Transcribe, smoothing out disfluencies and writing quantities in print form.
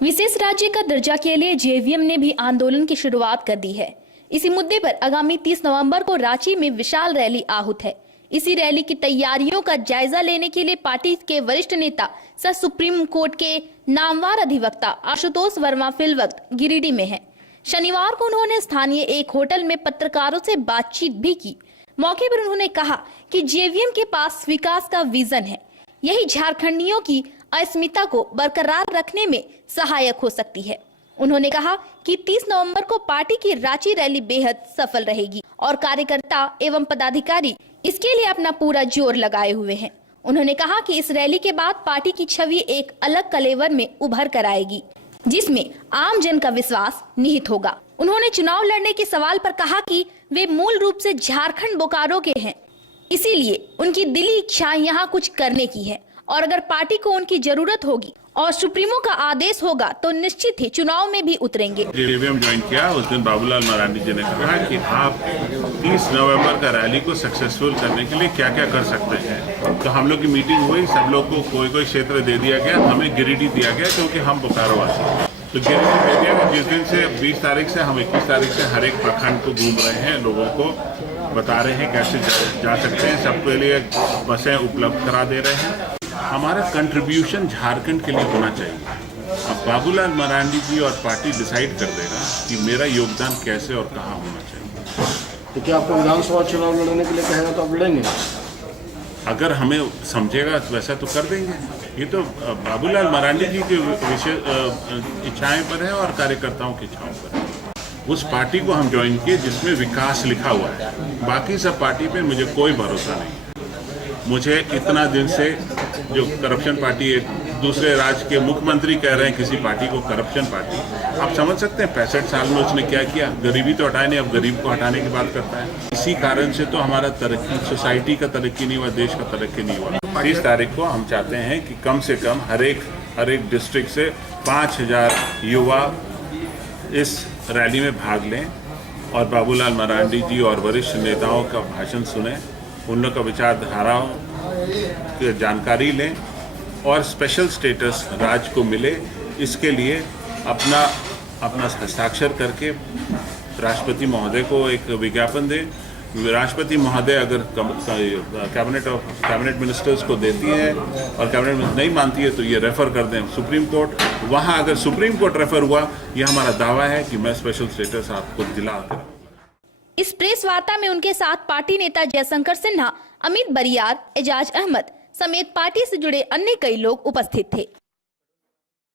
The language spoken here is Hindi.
विशेष राज्य का दर्जा के लिए जेवीएम ने भी आंदोलन की शुरुआत कर दी है। इसी मुद्दे पर आगामी 30 नवंबर को रांची में विशाल रैली आहूत है। इसी रैली की तैयारियों का जायजा लेने के लिए पार्टी के वरिष्ठ नेता सह सुप्रीम कोर्ट के नामवर अधिवक्ता आशुतोष वर्मा फिल वक्त गिरिडीह में हैं। शनिवार को उन्होंने स्थानीय एक होटल में पत्रकारों से बातचीत भी की। मौके पर उन्होंने कहा कि जेवीएम के पास विकास का विजन है, यही झारखंडियों की अस्मिता को बरकरार रखने में सहायक हो सकती है। उन्होंने कहा कि 30 नवंबर को पार्टी की रांची रैली बेहद सफल रहेगी और कार्यकर्ता एवं पदाधिकारी इसके लिए अपना पूरा जोर लगाए हुए हैं। उन्होंने कहा कि इस रैली के बाद पार्टी की छवि एक अलग कलेवर में उभर कर आएगी, जिसमें आम जन का विश्वास निहित होगा। उन्होंने चुनाव लड़ने के सवाल पर कहा कि वे मूल रूप से झारखंड बोकारो के हैं, इसीलिए उनकी दिली इच्छा यहाँ कुछ करने की है और अगर पार्टी को उनकी जरूरत होगी और सुप्रीमो का आदेश होगा तो निश्चित ही चुनाव में भी उतरेंगे। जेवीएम ज्वाइन किया उस दिन बाबूलाल मरांडी जी ने कहा कि आप 30 नवंबर का रैली को सक्सेसफुल करने के लिए क्या क्या कर सकते हैं। तो हम लोग की मीटिंग हुई, सब लोग को कोई क्षेत्र दे दिया गया। हमें गिरिडीह दिया गया क्योंकि हम बोकारो वासी हैं। तो गिरिडीह दे दिया गया। जिस दिन से 20 तारीख से हम 21 तारीख से हर एक प्रखंड को घूम रहे हैं, लोगों को बता रहे हैं कैसे जा सकते हैं, सबके लिए बसें उपलब्ध करा दे रहे हैं। हमारा कंट्रीब्यूशन झारखंड के लिए होना चाहिए। अब बाबूलाल मरांडी जी और पार्टी डिसाइड कर देगा कि मेरा योगदान कैसे और कहाँ होना चाहिए। तो क्या आपको विधानसभा चुनाव लड़ने के लिए कहेगा तो आप लड़ेंगे? अगर हमें समझेगा वैसा तो कर देंगे। ये तो बाबूलाल मरांडी जी की विशेष इच्छाएं पर है और कार्यकर्ताओं की इच्छाओं पर है। उस पार्टी को हम ज्वाइन किए जिसमें विकास लिखा हुआ है। बाकी सब पार्टी पे मुझे कोई भरोसा नहीं है। मुझे इतना दिन से जो करप्शन पार्टी, एक दूसरे राज्य के मुख्यमंत्री कह रहे हैं किसी पार्टी को करप्शन पार्टी, आप समझ सकते हैं 65 साल में उसने क्या किया। गरीबी तो हटाए नहीं, अब गरीब को हटाने की बात करता है। इसी कारण से तो हमारा तरक्की, सोसाइटी का तरक्की नहीं हुआ, देश का तरक्की नहीं हुआ। 30 तारीख को हम चाहते हैं कि कम से कम हर एक डिस्ट्रिक्ट से 5000 युवा इस रैली में भाग लें और बाबूलाल मरांडी जी और वरिष्ठ नेताओं का भाषण सुने, उन लोग का विचारधाराओं की जानकारी लें और स्पेशल स्टेटस राज्य को मिले। इसके लिए अपना हस्ताक्षर करके राष्ट्रपति महोदय को एक विज्ञापन दें। राष्ट्रपति महोदय अगर कैबिनेट मिनिस्टर्स को देती है और कैबिनेट मिनिस्टर नहीं मानती है तो ये रेफर कर दें सुप्रीम कोर्ट। वहाँ अगर सुप्रीम कोर्ट रेफर हुआ, यह हमारा दावा है कि मैं स्पेशल स्टेटस आपको दिलाता। इस प्रेस वार्ता में उनके साथ पार्टी नेता जयशंकर सिन्हा, अमित बरियार, एजाज अहमद समेत पार्टी से जुड़े अन्य कई लोग उपस्थित थे।